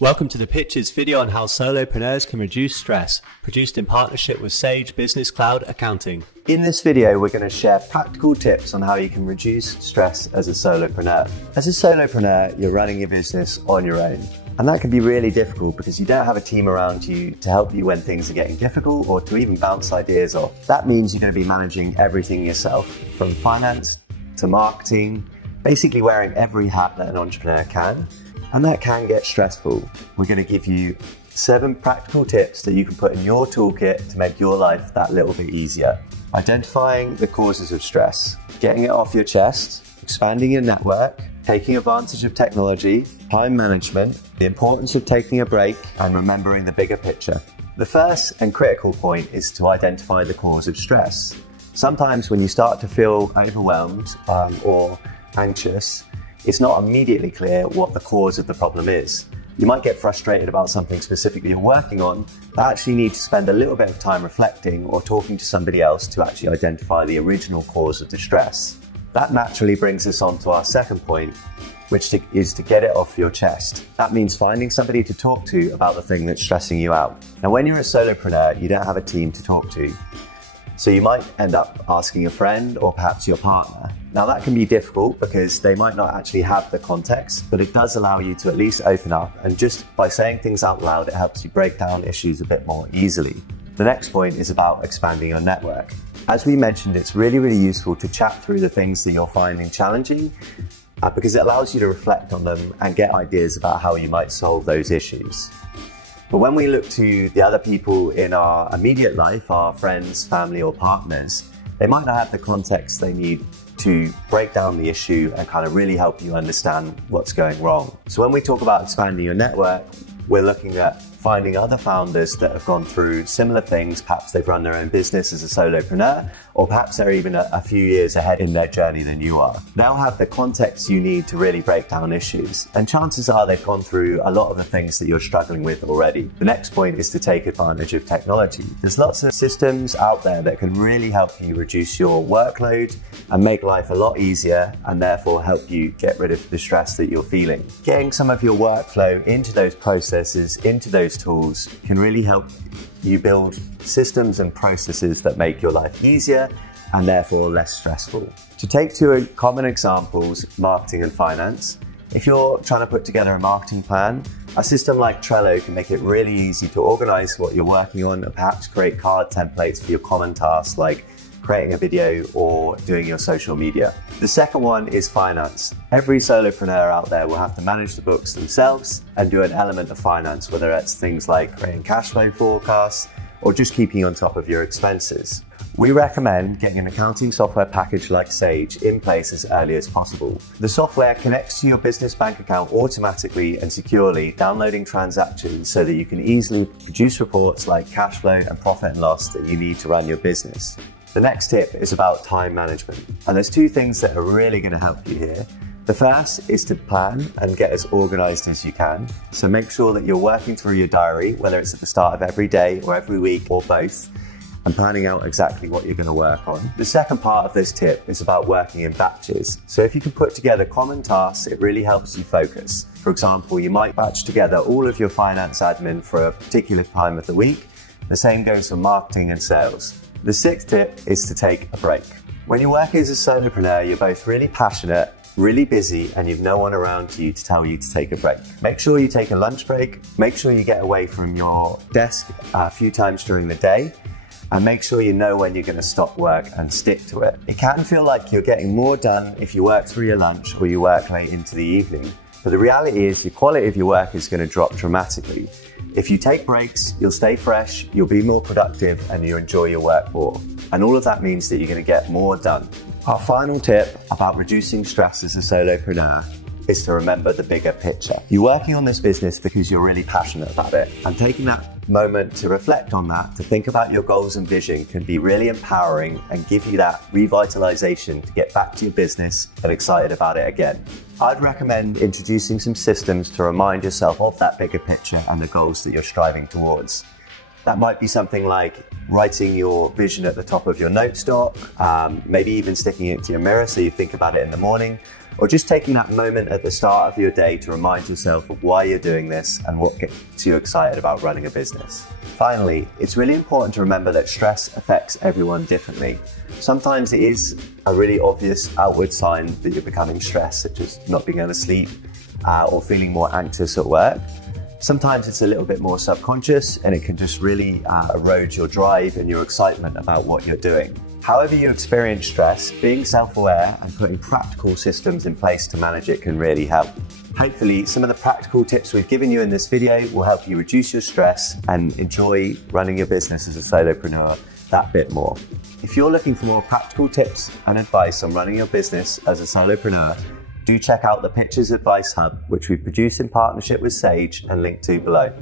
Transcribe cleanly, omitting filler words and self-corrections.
Welcome to the Pitches video on how solopreneurs can reduce stress, produced in partnership with Sage Business Cloud Accounting. In this video, we're going to share practical tips on how you can reduce stress as a solopreneur. As a solopreneur, you're running your business on your own. And that can be really difficult because you don't have a team around you to help you when things are getting difficult or to even bounce ideas off. That means you're going to be managing everything yourself, from finance to marketing, basically wearing every hat that an entrepreneur can. And that can get stressful. We're going to give you 7 practical tips that you can put in your toolkit to make your life that little bit easier. Identifying the causes of stress, getting it off your chest, expanding your network, taking advantage of technology, time management, the importance of taking a break, and remembering the bigger picture. The first and critical point is to identify the cause of stress. Sometimes when you start to feel overwhelmed or anxious, it's not immediately clear what the cause of the problem is. You might get frustrated about something specific that you're working on, but actually need to spend a little bit of time reflecting or talking to somebody else to actually identify the original cause of the stress. That naturally brings us on to our second point, which is to get it off your chest. That means finding somebody to talk to about the thing that's stressing you out. Now, when you're a solopreneur, you don't have a team to talk to. So you might end up asking a friend or perhaps your partner. Now that can be difficult because they might not actually have the context, but it does allow you to at least open up, and just by saying things out loud, it helps you break down issues a bit more easily. The next point is about expanding your network. As we mentioned, it's really useful to chat through the things that you're finding challenging because it allows you to reflect on them and get ideas about how you might solve those issues. But when we look to the other people in our immediate life, our friends, family, or partners, they might not have the context they need to break down the issue and kind of really help you understand what's going wrong. So when we talk about expanding your network, we're looking at finding other founders that have gone through similar things. Perhaps they've run their own business as a solopreneur, or perhaps they're even a few years ahead in their journey than you are. They'll have the context you need to really break down issues. And chances are they've gone through a lot of the things that you're struggling with already. The next point is to take advantage of technology. There's lots of systems out there that can really help you reduce your workload and make life a lot easier, and therefore help you get rid of the stress that you're feeling. Getting some of your workflow into those processes, into those tools, can really help you build systems and processes that make your life easier and therefore less stressful. To take 2 common examples, marketing and finance, if you're trying to put together a marketing plan, a system like Trello can make it really easy to organize what you're working on and perhaps create card templates for your common tasks like creating a video or doing your social media. The second one is finance. Every solopreneur out there will have to manage the books themselves and do an element of finance, whether it's things like creating cash flow forecasts or just keeping on top of your expenses. We recommend getting an accounting software package like Sage in place as early as possible. The software connects to your business bank account automatically and securely, downloading transactions so that you can easily produce reports like cash flow and profit and loss that you need to run your business. The next tip is about time management, and there's 2 things that are really going to help you here. The first is to plan and get as organized as you can. So make sure that you're working through your diary, whether it's at the start of every day or every week or both, and planning out exactly what you're going to work on. The second part of this tip is about working in batches. So if you can put together common tasks, it really helps you focus. For example, you might batch together all of your finance admin for a particular time of the week. The same goes for marketing and sales. The 6th tip is to take a break. When you're working as a solopreneur, you're both really passionate, really busy, and you've no one around you to tell you to take a break. Make sure you take a lunch break, make sure you get away from your desk a few times during the day, and make sure you know when you're going to stop work and stick to it. It can feel like you're getting more done if you work through your lunch or you work late into the evening, but the reality is the quality of your work is going to drop dramatically. If you take breaks, you'll stay fresh, you'll be more productive, and you enjoy your work more. And all of that means that you're going to get more done. Our final tip about reducing stress as a solopreneur is to remember the bigger picture. You're working on this business because you're really passionate about it, and taking that moment to reflect on that, to think about your goals and vision, can be really empowering and give you that revitalization to get back to your business and excited about it again. I'd recommend introducing some systems to remind yourself of that bigger picture and the goals that you're striving towards. That might be something like writing your vision at the top of your notes doc, maybe even sticking it to your mirror so you think about it in the morning, or just taking that moment at the start of your day to remind yourself of why you're doing this and what gets you excited about running a business. Finally, it's really important to remember that stress affects everyone differently. Sometimes it is a really obvious outward sign that you're becoming stressed, such as not being able to sleep or feeling more anxious at work. Sometimes it's a little bit more subconscious and it can just really erode your drive and your excitement about what you're doing. However you experience stress, being self-aware and putting practical systems in place to manage it can really help. Hopefully, some of the practical tips we've given you in this video will help you reduce your stress and enjoy running your business as a solopreneur that bit more. If you're looking for more practical tips and advice on running your business as a solopreneur, do check out the Pitchers Advice Hub, which we produce in partnership with Sage and linked to below.